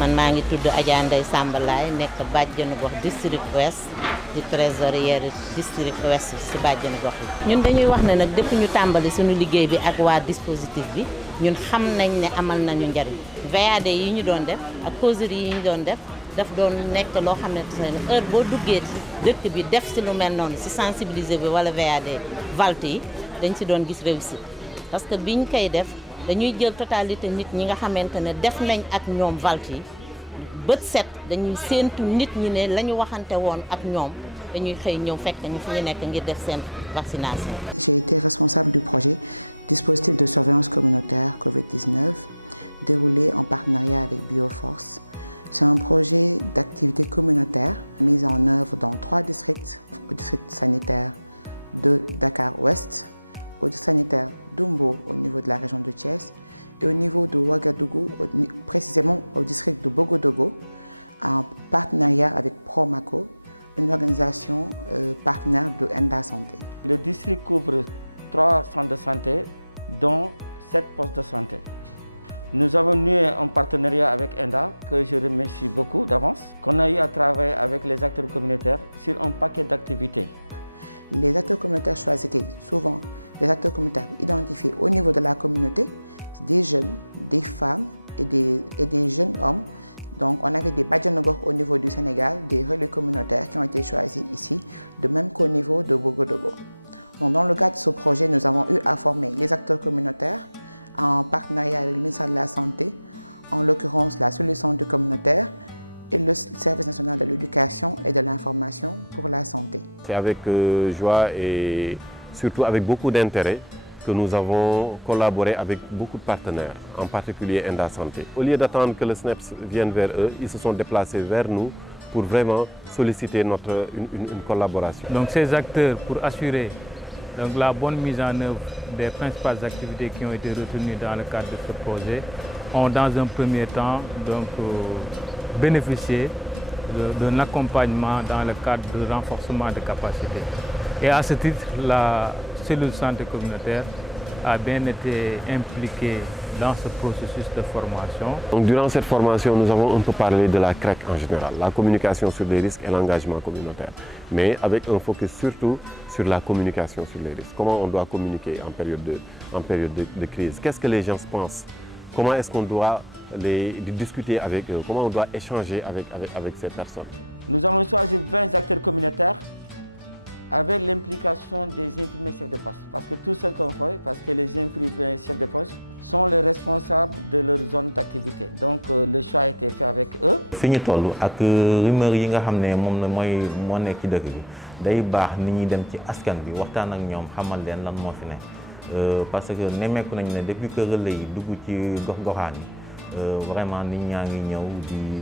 man maa ngi tudd Adja Ndeye Samba Laye nekk bàjjenu gox district ouest di trésorière district ouest si bàjjenu gox yi. ñun dañuy wax ne nag depuis ñu tàmbali suñu liggéey bi ak waa dispositif bi ñun xam nañ ne amal nañu njariñ VAD yi ñu doon def ak causerie yi ñu doon def daf doon nekk loo xam ne heure boo duggee dëkk bi def si lu mel noonu si sensibiliser bi wala VAD VALT yi dañ si doon gis réussite parce que biñ koy def dañuy jël totalité nit ñi nga xamante ne def nañ ak ñoom VALT yi bët set dañuy séentu nit ñi ne la ñu waxante woon ak ñoom dañuy xëy ñëw fekk ñu fi ñu nekk ngir def seen vaccination. J'ai été responsable du projet dispositif de surveillance communautaire Covid-19 déroulé en partenariat avec Bioforce. C'est un projet d'activité communautaire mis en œuvre dans 3 districts, au district sanitaire de Dakar-Ouest, au district sanitaire d'Umbo au niveau de la région de Thiès et au niveau de Ouagadougou, précisément au district de Bogodogo, en partenariat avec Promaco, une organisation partenaire de Enda Santé. Le district couvre 3 centres de santé, dont 7 postes de santé. Nous avons noué un partenariat avec Enda, que je remercie beaucoup d'avance, qu'on a eu à travailler avec les acteurs communautaires sur un paquet d'activités. Les acteurs communautaires choisis étaient souvent les acteurs communautaires identifiés au niveau de la communauté, des jeunes, des femmes et des jeunes hommes. Donc on avait des badjanogor au niveau du Sénégal, des relais communautaires qui ont été choisis ici, de même qu'au niveau de Bogodogo. Donc dans le cadre de ce projet, nous avons eu à former les acteurs communautaires en partenariat avec le ministère de la Santé, en l'occurrence la solution du communautaire et le service national de l'éducation et de l'information pour la santé. C'est avec joie et surtout avec beaucoup d'intérêt que nous avons collaboré avec beaucoup de partenaires, en particulier Enda Santé. Au lieu d'attendre que le SNEPS vienne vers eux, ils se sont déplacés vers nous pour vraiment solliciter une collaboration. Donc ces acteurs, pour assurer la bonne mise en œuvre des principales activités qui ont été retenues dans le cadre de ce projet, ont dans un premier temps bénéficié d'un accompagnement dans le cadre de renforcement de capacités. Et à ce titre, la cellule santé communautaire a bien été impliquée dans ce processus de formation. Donc, durant cette formation, nous avons un peu parlé de la CREC en général, la communication sur les risques et l'engagement communautaire, mais avec un focus surtout sur la communication sur les risques. Comment on doit communiquer en période de crise? Qu'est-ce que les gens pensent? Comment est-ce qu'on doit discuter avec eux? Comment on doit échanger avec ces personnes? Nous avons choisi 20 acteurs communautaires avec l'implication des infirmiers chefs de poste. Parce que tout ce qu'on fait, parce que les infirmiers chefs de poste sont les responsables de leur zone d'activité. Donc le choix a été fait avec eux. fi ñu toll ak rumeur yi nga xam ne moom moo nekk ci dëkk bi day baax nit ñi dem ci askan bi waxtaan ak ñoom xamal leen lan moo fi ne parce que nemmeeku nañ ne depuis que relais yi dugg ci gox-goxaan yi vraiment nit ñaa ngi ñëw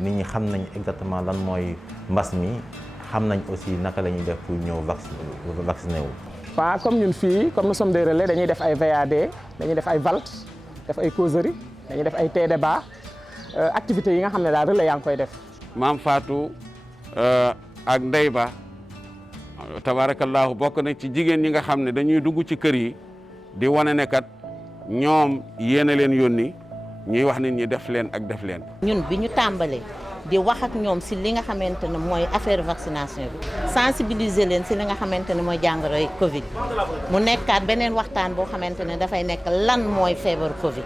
nit ñi xam nañ exactement lan mooy mbas mi. xam nañ aussi naka la ñuy def pour ñëw vacciné wu. waaw comme ñun fii comme nous sommes des relais dañuy def ay VAD dañuy def ay VALT def ay causerie dañuy def ay TDBA activités yi nga xam ne daal relais yaa ngi koy def. Maam Fatou ak Ndeye Ba tabaarakallaahu bokk na ci jigéen ñi nga xam ne dañuy dugg ci kër yi di wane ne kat ñoom yéen a leen yónni ñuy wax nit ñi def leen ak def leen. ñun bi ñu tàmbalee. di wax ak ñoom si li nga xamante ne mooy affaire vaccination bi sensibiliser leen si li nga xamante ne mooy jàngoroy Covid mu nekkaat beneen waxtaan boo xamante ne dafay nekk lan mooy feebar Covid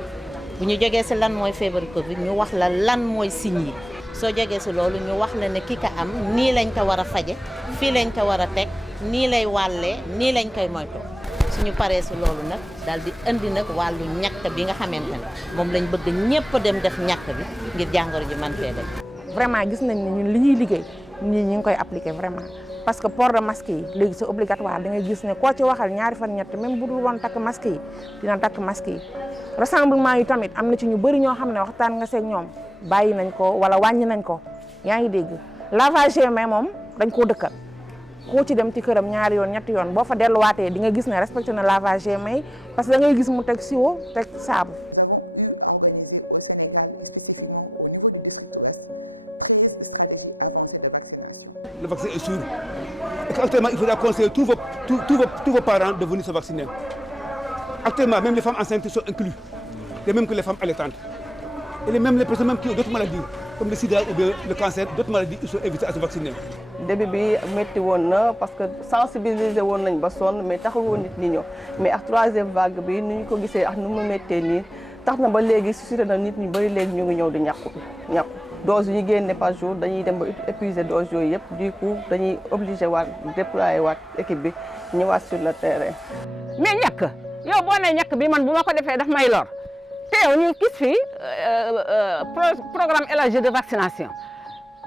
bu ñu jógee si lan mooy feebar Covid ñu wax la lan mooy signes yi soo jógee si loolu ñu wax la ne ki ka am nii lañ ko war a faje fii lañ ko war a teg nii lay wàllee nii lañ koy moytoo suñu paree si loolu nag daal di indi nag wàllu ñàkk bi nga xamante ne moom lañ bëgg ñëpp dem def ñàkk bi ngir jàngoro ji man fee dem. Vraiment gis nañ ne ñun li ñuy liggéey ñi ngi koy appliquer vraiment parce que port de masque yi léegi c'est obligatoire da ngay gis ne koo ci waxal ñaari fan ñett même bu dul woon takk masque yi dina takk masque yi rassemblement yi tamit am na ci ñu bëri ñoo xam ne waxtaan nga seeg ñoom bàyyi nañ ko wala wàññi nañ ko yaa ngi dégg lavage des mains moom dañ koo dëkkal koo ci dem ci këram ñaari yoon ñetti yoon boo fa delluwaatee di nga gis ne respecté na lavage des mains parce que da ngay gis mu teg siwo teg saabu. Nous avons eu à organiser au Sénégal spécifiquement au niveau du district ouest 13 stratégies avancées de vaccination. Le vaccin est sûr. Et actuellement, il faudra conseiller tous vos parents de venir se vacciner. Actuellement, même les femmes enceintes sont incluses, et même que les femmes allaitantes. Et même les personnes même qui ont d'autres maladies, comme le sida ou bien le cancer, d'autres maladies, ils sont invités à se vacciner. Début bi métti woon na parce que sensibiliser woon nañ ba sonn mais taxul woon nit ñi ñëw mais ak troisième vague bi ni ñu ko gisee ak nu mu méttee nii tax na ba léegi suscité na nit ñu bëri léegi ñu ngi ñëw di ñàkku dose yi ñu génne par jour dañuy dem ba épuiser dose yooyu yëpp du coup dañuy obligé waat déployer waat équipe bi ñëwaat sur le terrain. mais ñàkk yow boo nee ñàkk bi man bu ma ko defee daf may lor te yow ñu gis fii programme élargi de vaccination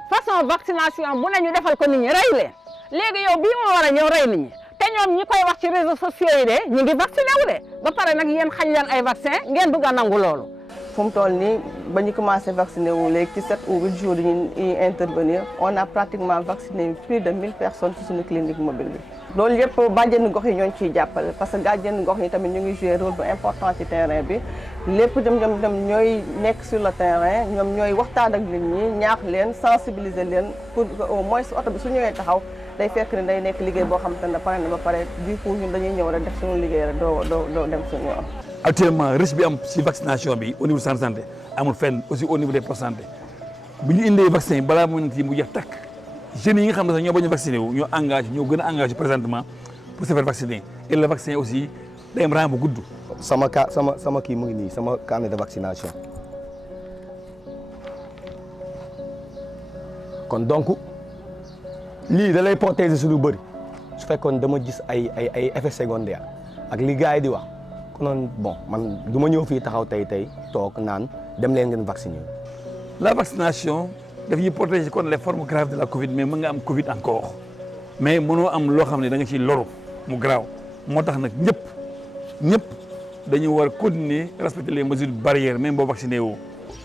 façon vaccination bu ne ñu defal ko nit ñi rey leen léegi yow bii moo war a ñëw rey nit ñi te ñoom ñi koy wax ci réseaux sociaux yi de ñu ngi vacciné wu de ba pare nag yéen xañ leen ay vaccin ngeen bëgg a nangu loolu. fu mu toll nii ba ñu commencé vacciné wu léegi ci 7 ou 8 jours yi intervenir on a pratiquement vacciné plus de 1000 personnes ci suñu clinique mobile bi. loolu yëpp bàjjenu gox yi ñoo ciy jàppale parce que bàjjenu gox yi tamit ñu ngi joué rôle bu important ci terrain bi lépp ñoom ñooy nekk sur le terrain ñoom ñooy waxtaan ak nit ñi ñaax leen sensibiliser leen pour que au moins oto bi su ñëwee taxaw day fekk ne day nekk liggéey boo xam te ne pare na ba pare du coup ñun dañuy ñëw rek def suñu liggéey rek doo dem suñu yoon. Actuellement risque bi am ci vaccination bi au niveau centre santé amul fenn aussi au niveau des postes santé bu ñu indee vaccin balaa mu nekk mu jeex takk jeunes yi nga xam ne sax ñoo bañ a vacciné wu ñoo engagé ñoo gën a engagé présentement pour se faire vacciner et le vaccin aussi day am rang bu gudd. sama kii mu ngi nii sama carnet de vaccination kon donc lii da lay protéger su lu bëri su fekkoon dama gis ay effets secondaires ak li gars yi di wax konoon bon man du ma ñëw fii taxaw tey toog naan dem leen ngeen vacciner. La vaccination daf ñuy protéger contre les formes graves de la Covid mais mën nga am Covid encore mais mënoo am loo xam ne da nga ciy loru mu graaw moo tax nag ñëpp dañu war a continuer respecter les mesures barrières même boo vacciné woo.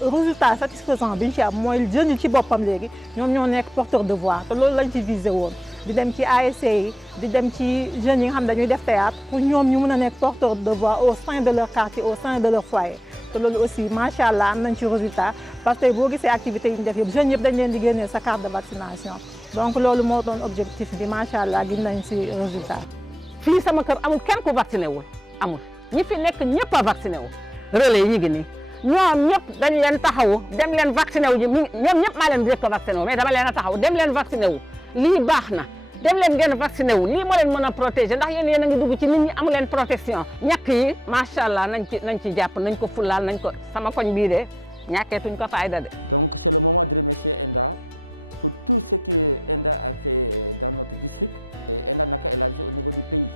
résultat satisfaisant bi ñu ci am mooy jeunes yi ci boppam léegi ñoom ñoo nekk porteur de voix te loolu lañ ci visé woon di dem ci ASC yi di dem ci jeunes yi nga xam dañuy def théâtre pour ñoom ñu mën a nekk porteur de voix au sein de leur quartier au sein de leur foyer te loolu aussi macha allah am nañ ci résultat parce que boo gisee activités yi ñu def yëpp jeunes yëpp dañ leen di génnee sa carte de vaccination donc loolu moo doon objectif bi macha allah gis nañ si résultat. fii sama kër amul kenn ku vacciné wul amul ñi fi nekk ñëpp a vacciné wu relais yi ñu ngi nii ñoom ñëpp dañ leen taxawu dem leen vacciné wu ñoom ñëpp maa leen njëkk a vacciné wu mais dama leen a taxaw dem leen vacciné wu lii baax na dem leen ngeen vacciné wu lii moo leen mën a protéger ndax yéen a ngi dugg ci nit ñi amu leen protection ñàkk yi macha allah nañ ci jàpp nañ ko fulaal nañ ko sama koñ bii de ñàkkeetuñ ko fayda de. Donc c'est le moment de remercier ENDA pour tout ce que ENDA a fait dans notre district. Et ENDA n'a qu'à élargir au niveau du pays.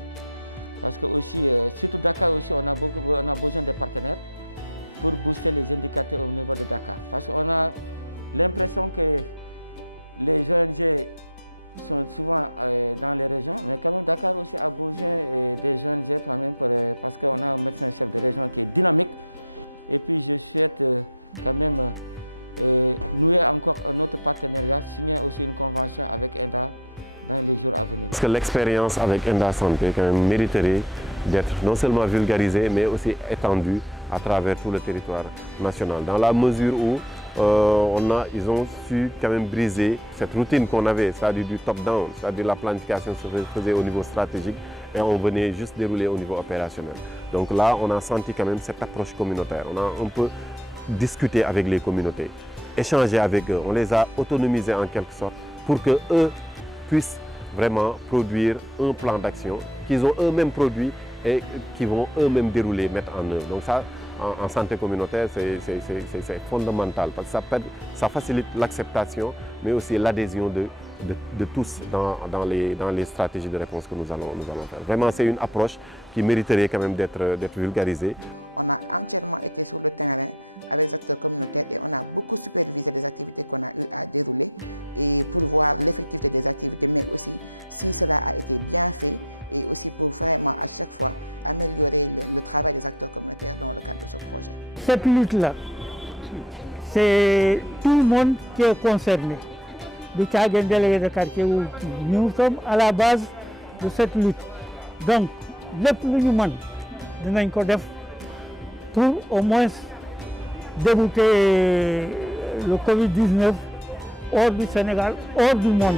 Parce que aussi, surtout Dakar aussi, on a besoin de partenaires pour booster les indicateurs au niveau de Dakar. Parce qu'on a l'impression que les ONG sont souvent dans les régions, mais quand même Dakar aussi a besoin des ONG quand même parce qu'on a un médecin-chef de région qui est dynamique. Et puis je souhaite quand même nouer encore un autre partenariat, signer aussi une convention avec ENDA dans les jours à venir. Parce que l'expérience avec ENDA Santé quand même mériterait d'être non seulement vulgarisée, mais aussi étendue à travers tout le territoire national. Dans la mesure où ils ont su quand même briser cette routine qu'on avait, c'est-à-dire du top-down, c'est-à-dire la planification se faisait au niveau stratégique et on venait juste dérouler au niveau opérationnel. Donc là, on a senti quand même cette approche communautaire. On a un peu discuté avec les communautés, échanger avec eux. On les a autonomisés en quelque sorte pour qu'eux puissent vraiment produire un plan d'action qu'ils ont eux-mêmes produit et qui vont eux-mêmes dérouler, mettre en œuvre. Donc ça, en santé communautaire, c'est fondamental parce que ça facilite l'acceptation, mais aussi l'adhésion de tous dans les stratégies de réponse que nous allons faire. Vraiment, c'est une approche qui mériterait quand même d'être vulgarisée. On a entièrement été sur le terrain avec les acteurs communautaires et on a beaucoup supervisé les activités qu'on a eu à dérouler et pour voir l'effectivité des activités, mais aussi si cela a été bien fait et aussi pour vraiment à chaque fois améliorer le travail des acteurs communautaires dans le cadre de ce projet. Cette lutte-là, c'est tout le monde qui est concerné. Du Tchaguen délégué de quartier, nous sommes à la base de cette lutte. Donc, le plus humain de notre pour au moins débouter le Covid-19 hors du Sénégal, hors du monde.